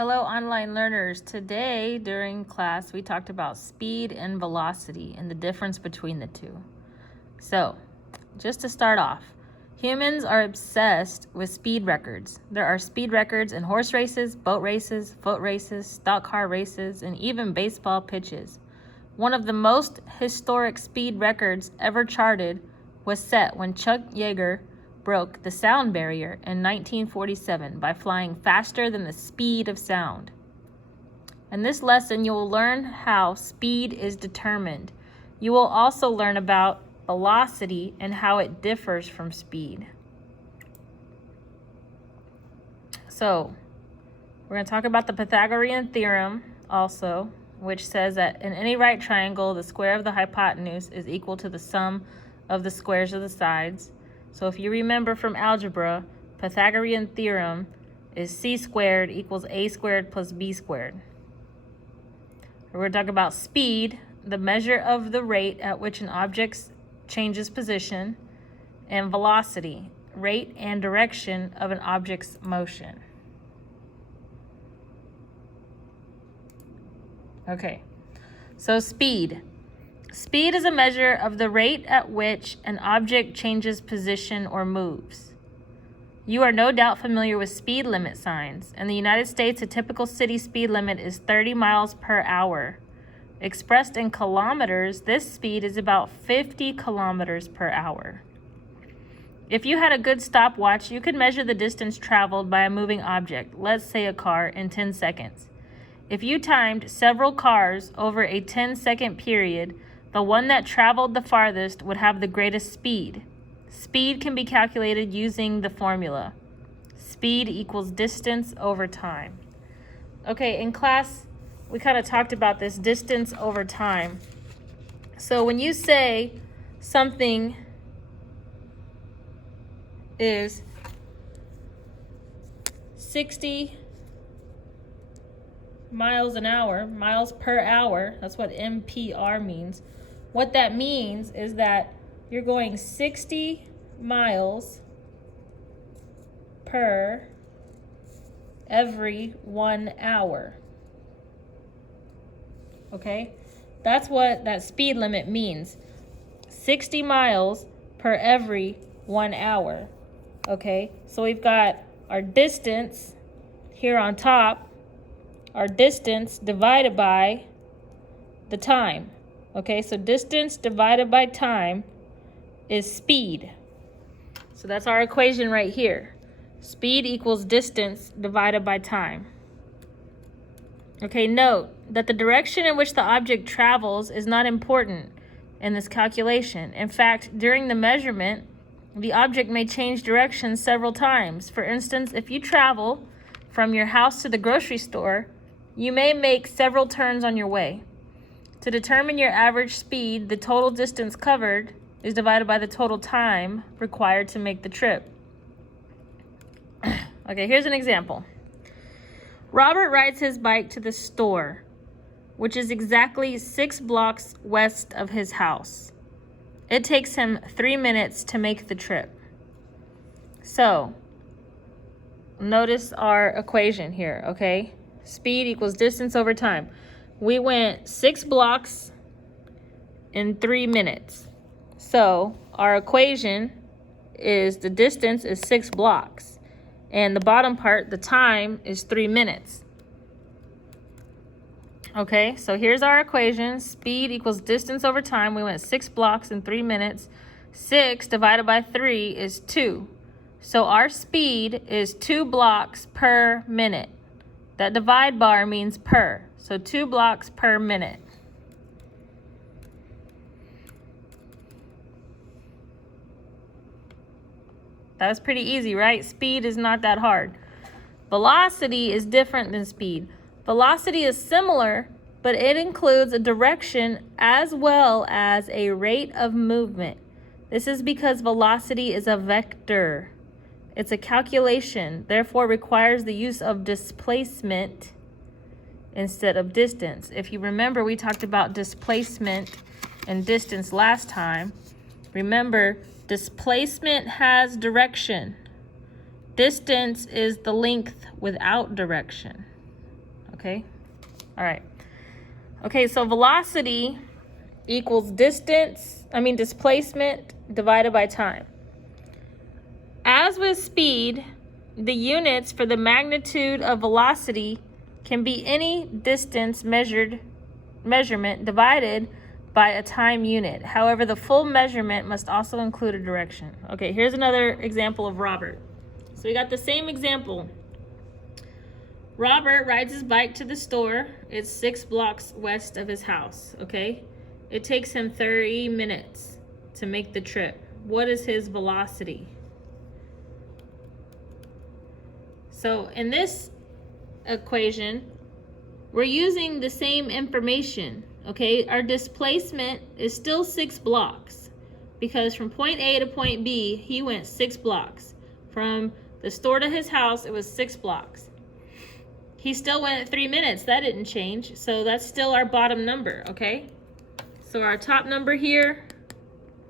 Hello, online learners. Today, during class, we talked about speed and velocity and the difference between the two. So, just to start off, humans are obsessed with speed records. There are speed records in horse races, boat races, foot races, stock car races, and even baseball pitches. One of the most historic speed records ever charted was set when Chuck Yeager broke the sound barrier in 1947 by flying faster than the speed of sound. In this lesson, you will learn how speed is determined. You will also learn about velocity and how it differs from speed. So, we're going to talk about the Pythagorean theorem also, which says that in any right triangle, the square of the hypotenuse is equal to the sum of the squares of the sides. So if you remember from algebra, Pythagorean theorem is c squared equals a squared plus b squared. We're going to talk about speed, the measure of the rate at which an object changes position, and velocity, rate and direction of an object's motion. Okay, so speed. Speed is a measure of the rate at which an object changes position or moves. You are no doubt familiar with speed limit signs. In the United States, a typical city speed limit is 30 miles per hour. Expressed in kilometers, this speed is about 50 kilometers per hour. If you had a good stopwatch, you could measure the distance traveled by a moving object, let's say a car, in 10 seconds. If you timed several cars over a 10-second period, the one that traveled the farthest would have the greatest speed. Speed can be calculated using the formula. Speed equals distance over time. Okay, in class, we kind of talked about this distance over time. So when you say something is 60 miles an hour, miles per hour, that's what MPR means. What that means is that you're going 60 miles per every 1 hour. Okay? That's what that speed limit means. 60 miles per every 1 hour. Okay? So we've got our distance here on top, our distance divided by the time. Okay, so distance divided by time is speed. So that's our equation right here. Speed equals distance divided by time. Okay, note that the direction in which the object travels is not important in this calculation. In fact, during the measurement, the object may change direction several times. For instance, if you travel from your house to the grocery store, you may make several turns on your way. To determine your average speed, the total distance covered is divided by the total time required to make the trip. Okay, here's an example. Robert rides his bike to the store, which is exactly 6 blocks west of his house. It takes him 3 minutes to make the trip. So, notice our equation here, okay? Speed equals distance over time. We went 6 blocks in 3 minutes. So our equation is the distance is 6 blocks. And the bottom part, the time, is 3 minutes. Okay, so here's our equation. Speed equals distance over time. We went 6 blocks in 3 minutes. 6 divided by 3 is 2. So our speed is 2 blocks per minute. That divide bar means per. So 2 blocks per minute. That was pretty easy, right? Speed is not that hard. Velocity is different than speed. Velocity is similar, but it includes a direction as well as a rate of movement. This is because velocity is a vector. It's a calculation, therefore requires the use of displacement instead of distance. If you remember, we talked about displacement and distance last time. Remember, displacement has direction. Distance is the length without direction. okay? All right. Okay, so velocity equals displacement divided by time. As with speed, the units for the magnitude of velocity can be any distance measurement divided by a time unit. However, the full measurement must also include a direction. Okay, here's another example of Robert. So we got the same example. Robert rides his bike to the store. It's 6 blocks west of his house, okay? It takes him 30 minutes to make the trip. What is his velocity? So in this equation, we're using the same information, okay? Our displacement is still 6 blocks because from point A to point B, he went 6 blocks. From the store to his house, it was 6 blocks. He still went 3 minutes. That didn't change. So that's still our bottom number, okay? So our top number here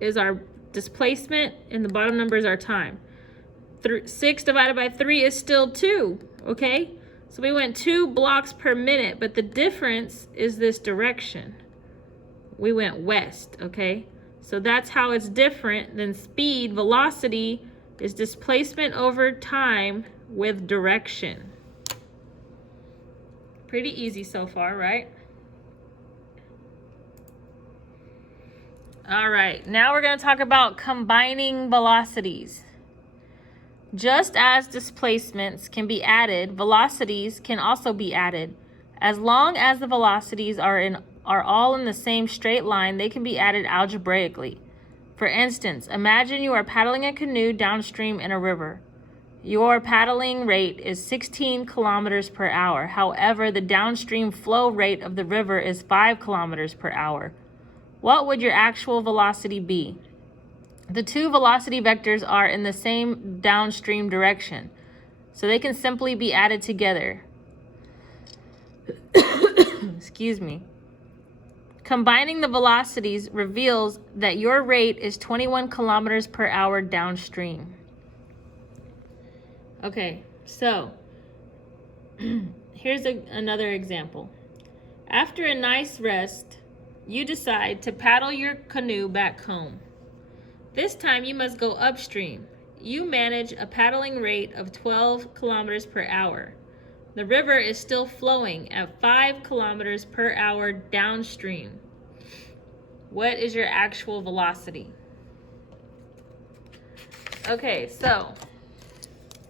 is our displacement, and the bottom number is our time. 6 divided by 3 is still 2, okay? So we went 2 blocks per minute, but the difference is this direction. We went west, okay? So that's how it's different than speed. Velocity is displacement over time with direction. Pretty easy so far, right? All right, now we're going to talk about combining velocities. Just as displacements can be added, velocities can also be added. As long as the velocities are all in the same straight line, they can be added algebraically. For instance, imagine you are paddling a canoe downstream in a river. Your paddling rate is 16 kilometers per hour. However, the downstream flow rate of the river is 5 kilometers per hour. What would your actual velocity be? The two velocity vectors are in the same downstream direction, so they can simply be added together. Excuse me. Combining the velocities reveals that your rate is 21 kilometers per hour downstream. Okay, so here's another example. After a nice rest, you decide to paddle your canoe back home. This time you must go upstream. You manage a paddling rate of 12 kilometers per hour. The river is still flowing at 5 kilometers per hour downstream. What is your actual velocity? Okay, so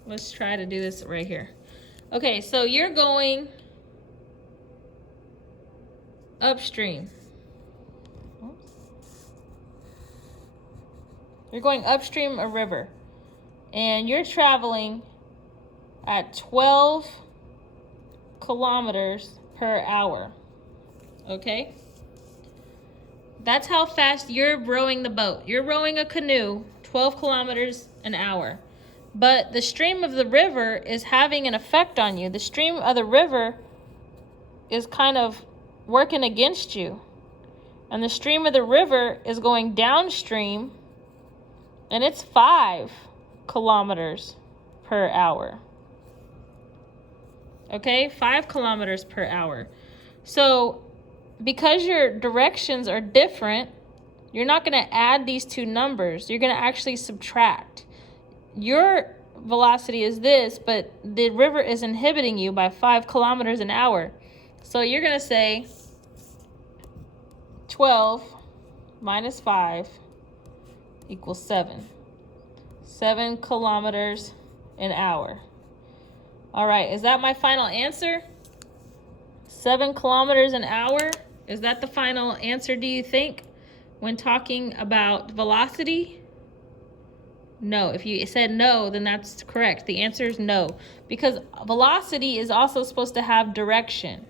let's try to do this right here. Okay, so you're going upstream. You're going upstream a river, and you're traveling at 12 kilometers per hour, okay? That's how fast you're rowing the boat. You're rowing a canoe 12 kilometers an hour. But the stream of the river is having an effect on you. The stream of the river is kind of working against you. And the stream of the river is going downstream, and it's 5 kilometers per hour. Okay, 5 kilometers per hour. So because your directions are different, you're not going to add these two numbers. You're going to actually subtract. Your velocity is this, but the river is inhibiting you by 5 kilometers an hour. So you're going to say 12 minus 5 equals 7. 7 kilometers an hour. All right, is that my final answer? 7 kilometers an hour? Is that the final answer, do you think, when talking about velocity? No. If you said no, then that's correct. The answer is no, because velocity is also supposed to have direction.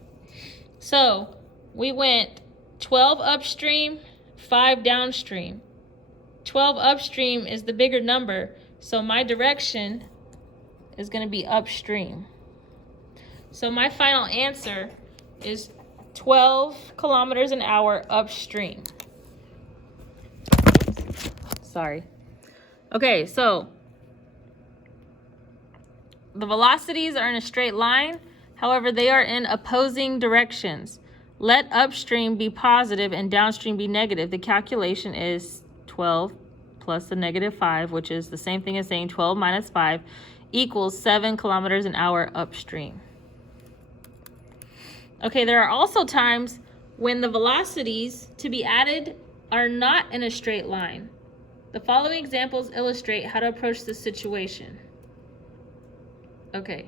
So we went 12 upstream, 5 downstream. 12 upstream is the bigger number, so my direction is going to be upstream. So my final answer is 12 kilometers an hour upstream. Sorry. Okay, so the velocities are in a straight line. However, they are in opposing directions. Let upstream be positive and downstream be negative. The calculation is 12 plus the negative 5, which is the same thing as saying 12 minus 5, equals 7 kilometers an hour upstream. Okay, there are also times when the velocities to be added are not in a straight line. The following examples illustrate how to approach this situation. Okay,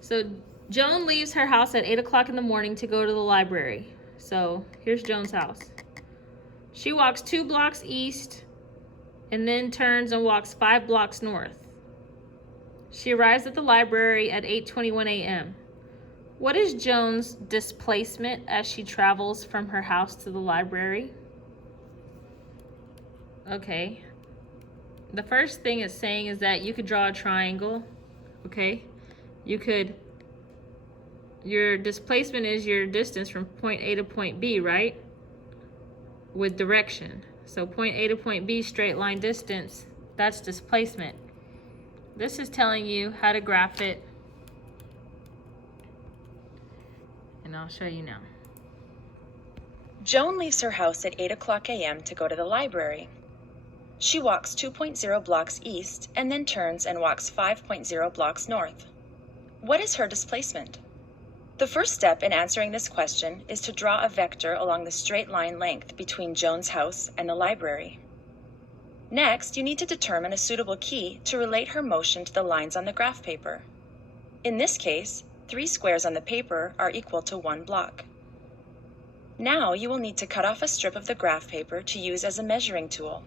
so Joan leaves her house at 8 o'clock in the morning to go to the library. So here's Joan's house. She walks 2 blocks east and then turns and walks 5 blocks north. She arrives at the library at 8:21 a.m. What is Joan's displacement as she travels from her house to the library? Okay, the first thing it's saying is that you could draw a triangle, okay? Your displacement is your distance from point A to point B, right? With direction. So point A to point B, straight line distance, that's displacement. This is telling you how to graph it. And I'll show you now. Joan leaves her house at 8 o'clock a.m. to go to the library. She walks 2.0 blocks east and then turns and walks 5.0 blocks north. What is her displacement? The first step in answering this question is to draw a vector along the straight line length between Joan's house and the library. Next, you need to determine a suitable key to relate her motion to the lines on the graph paper. In this case, 3 squares on the paper are equal to 1 block. Now you will need to cut off a strip of the graph paper to use as a measuring tool.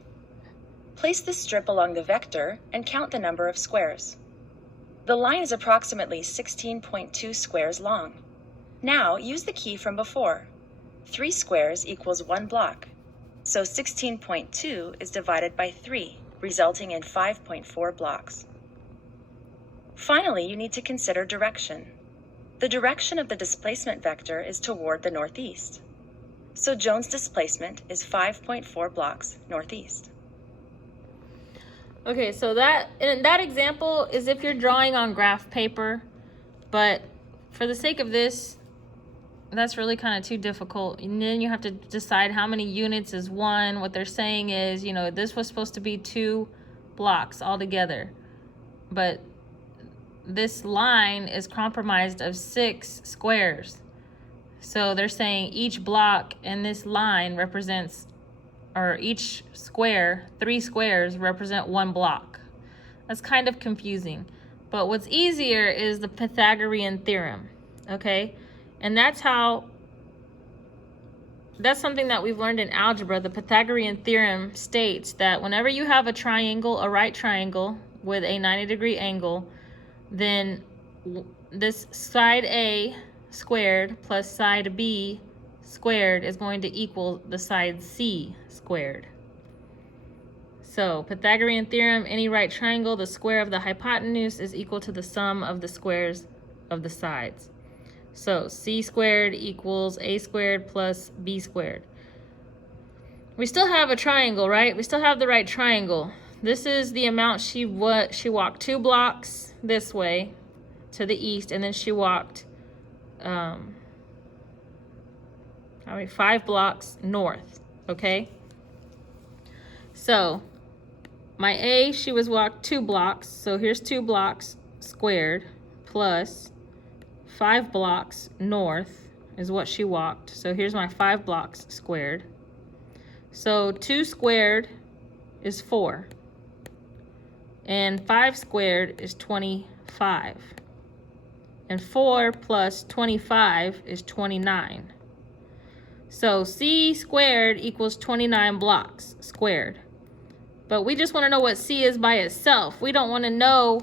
Place this strip along the vector and count the number of squares. The line is approximately 16.2 squares long. Now use the key from before. 3 squares equals 1 block. So 16.2 is divided by 3, resulting in 5.4 blocks. Finally, you need to consider direction. The direction of the displacement vector is toward the northeast. So Joan's displacement is 5.4 blocks northeast. Okay, so that example is if you're drawing on graph paper, but for the sake of this, that's really kind of too difficult. And then you have to decide how many units is 1. What they're saying is, you know, this was supposed to be 2 blocks altogether, but this line is comprised of 6 squares. So they're saying each block in this line represents, or each square, 3 squares represent 1 block. That's kind of confusing. But what's easier is the Pythagorean theorem, okay? And that's something that we've learned in algebra. The Pythagorean theorem states that whenever you have a triangle, a right triangle with a 90-degree angle, then this side A squared plus side B squared is going to equal the side C squared. So Pythagorean theorem, any right triangle, the square of the hypotenuse is equal to the sum of the squares of the sides. So C squared equals A squared plus B squared. We still have a triangle, right? We still have the right triangle. This is the amount she walked 2 blocks this way to the east, and then she walked 5 blocks north, okay? So my A, she was walked 2 blocks, so here's 2 blocks squared plus 5 blocks north is what she walked. So here's my 5 blocks squared. So 2 squared is 4. And 5 squared is 25. And 4 plus 25 is 29. So C squared equals 29 blocks squared. But we just want to know what C is by itself. We don't want to know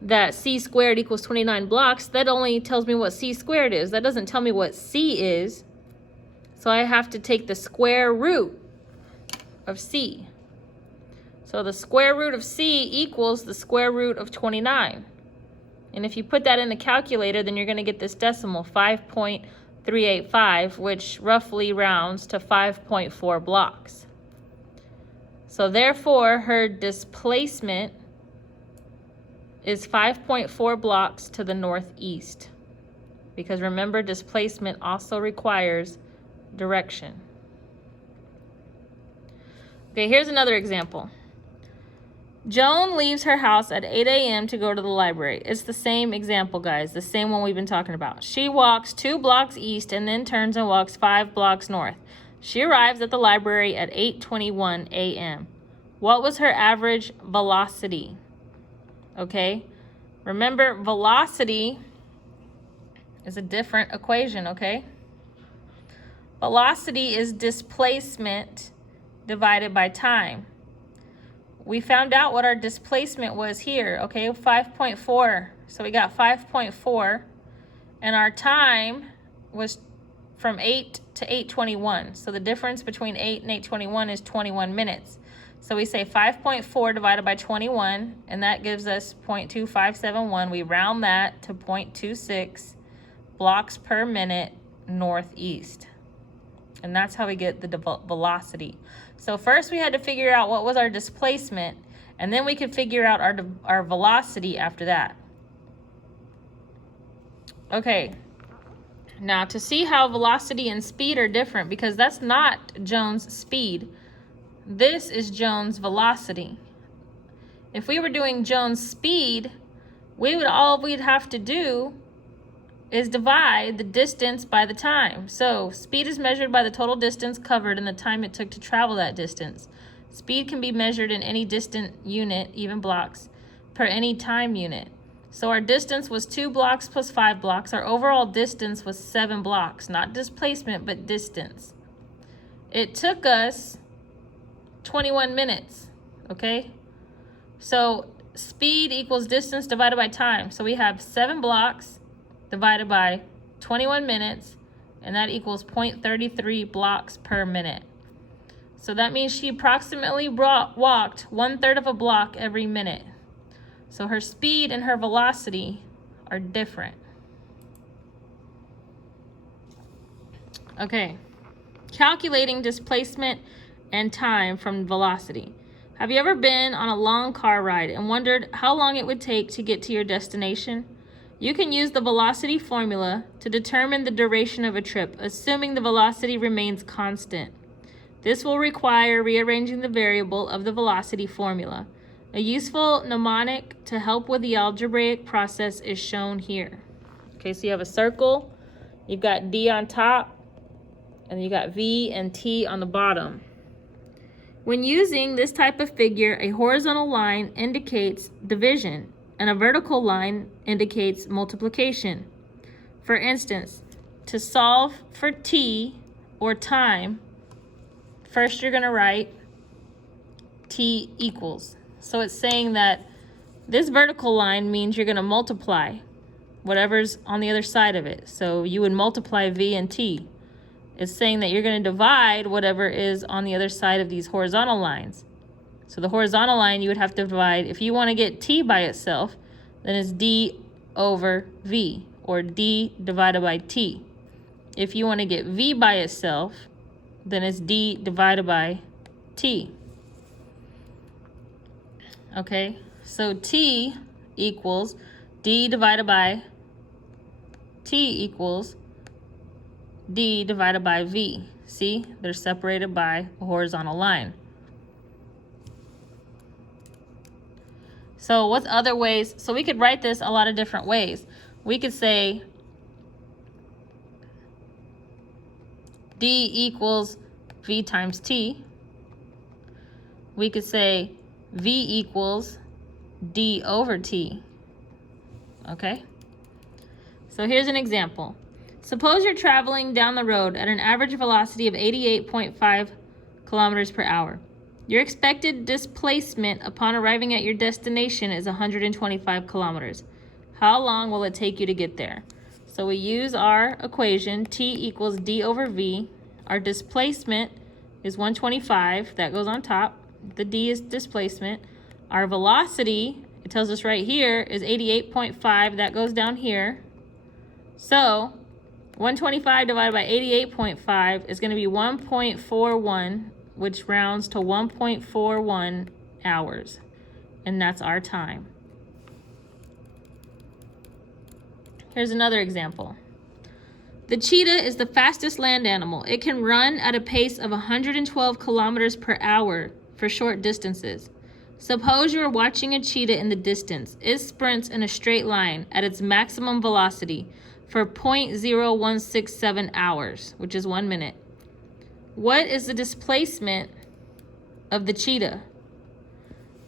that C squared equals 29 blocks. That only tells me what C squared is. That doesn't tell me what C is. So I have to take the square root of C. So the square root of C equals the square root of 29. And if you put that in the calculator, then you're going to get this decimal, 5.385, which roughly rounds to 5.4 blocks. So therefore, her displacement is 5.4 blocks to the northeast. because remember, displacement also requires direction. Okay, here's another example. Joan leaves her house at 8 a.m. to go to the library. It's the same example, guys, the same one we've been talking about. She walks 2 blocks east and then turns and walks 5 blocks north. She arrives at the library at 8:21 a.m. What was her average velocity? Okay, remember, velocity is a different equation, okay? Velocity is displacement divided by time. We found out what our displacement was here, okay, 5.4. So we got 5.4, and our time was from 8 to 8:21. So the difference between 8 and 8:21 is 21 minutes. So we say 5.4 divided by 21, and that gives us 0.2571. We round that to 0.26 blocks per minute northeast. And that's how we get the velocity. So first we had to figure out what was our displacement, and then we could figure out our velocity after that. Okay, now to see how velocity and speed are different, because that's not Joan's speed. This is Joan's velocity. If we were doing Joan's speed, all we'd have to do is divide the distance by the time. So speed is measured by the total distance covered and the time it took to travel that distance. Speed can be measured in any distant unit, even blocks, per any time unit. So our distance was 2 blocks plus 5 blocks. Our overall distance was 7 blocks, not displacement, but distance. It took us 21 minutes, okay? So speed equals distance divided by time. So we have 7 blocks divided by 21 minutes, and that equals 0.33 blocks per minute. So that means she approximately walked 1/3 of a block every minute. So her speed and her velocity are different. Okay, calculating displacement and time from velocity. Have you ever been on a long car ride and wondered how long it would take to get to your destination? You can use the velocity formula to determine the duration of a trip, assuming the velocity remains constant. This will require rearranging the variable of the velocity formula. A useful mnemonic to help with the algebraic process is shown here. Okay, so you have a circle, you've got D on top, and you got V and T on the bottom. When using this type of figure, a horizontal line indicates division, and a vertical line indicates multiplication. For instance, to solve for T, or time, first you're going to write T equals. So it's saying that this vertical line means you're going to multiply whatever's on the other side of it. So you would multiply V and T. It's saying that you're going to divide whatever is on the other side of these horizontal lines. So the horizontal line you would have to divide, if you want to get T by itself, then it's D over V, or D divided by T. If you want to get V by itself, then it's D divided by T. Okay, so T equals D divided by T equals D divided by V. See, they're separated by a horizontal line. So what's other ways? So we could write this a lot of different ways. We could say D equals V times T. We could say V equals D over T. Okay? So here's an example. Suppose you're traveling down the road at an average velocity of 88.5 kilometers per hour. Your expected displacement upon arriving at your destination is 125 kilometers. How long will it take you to get there? So we use our equation, T equals D over V. Our displacement is 125, that goes on top. The D is displacement. Our velocity, it tells us right here, is 88.5, that goes down here. So 125 divided by 88.5 is going to be 1.41, which rounds to 1.41 hours. And that's our time. Here's another example. The cheetah is the fastest land animal. It can run at a pace of 112 kilometers per hour for short distances. Suppose you are watching a cheetah in the distance. It sprints in a straight line at its maximum velocity for 0.0167 hours, which is 1 minute. What is the displacement of the cheetah?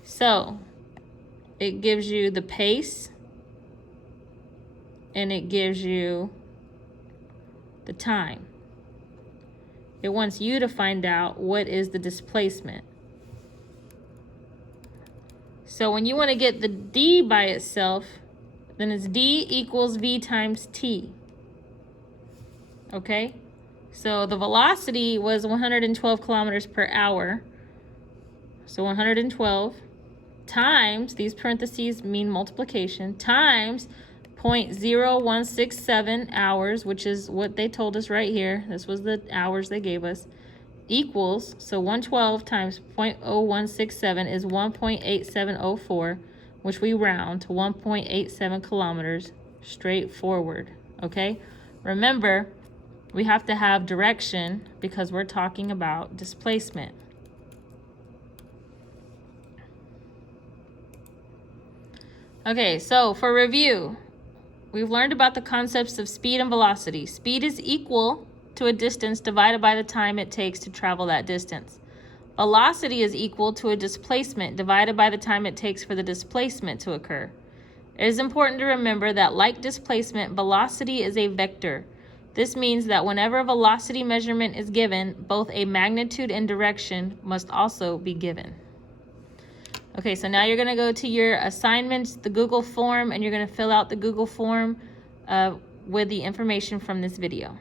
So, it gives you the pace, and it gives you the time. It wants you to find out what is the displacement. So when you want to get the d by itself, then it's d equals v times t. Okay? So the velocity was 112 kilometers per hour. So 112 times, these parentheses mean multiplication, times 0.0167 hours, which is what they told us right here. This was the hours they gave us, equals, so 112 times 0.0167 is 1.8704, which we round to 1.87 kilometers straight forward, okay? Remember, we have to have direction because we're talking about displacement. Okay, so for review, we've learned about the concepts of speed and velocity. Speed is equal to a distance divided by the time it takes to travel that distance. Velocity is equal to a displacement divided by the time it takes for the displacement to occur. It is important to remember that, like displacement, velocity is a vector. This means that whenever a velocity measurement is given, both a magnitude and direction must also be given. Okay, so now you're going to go to your assignments, the Google form, and you're going to fill out the Google form with the information from this video.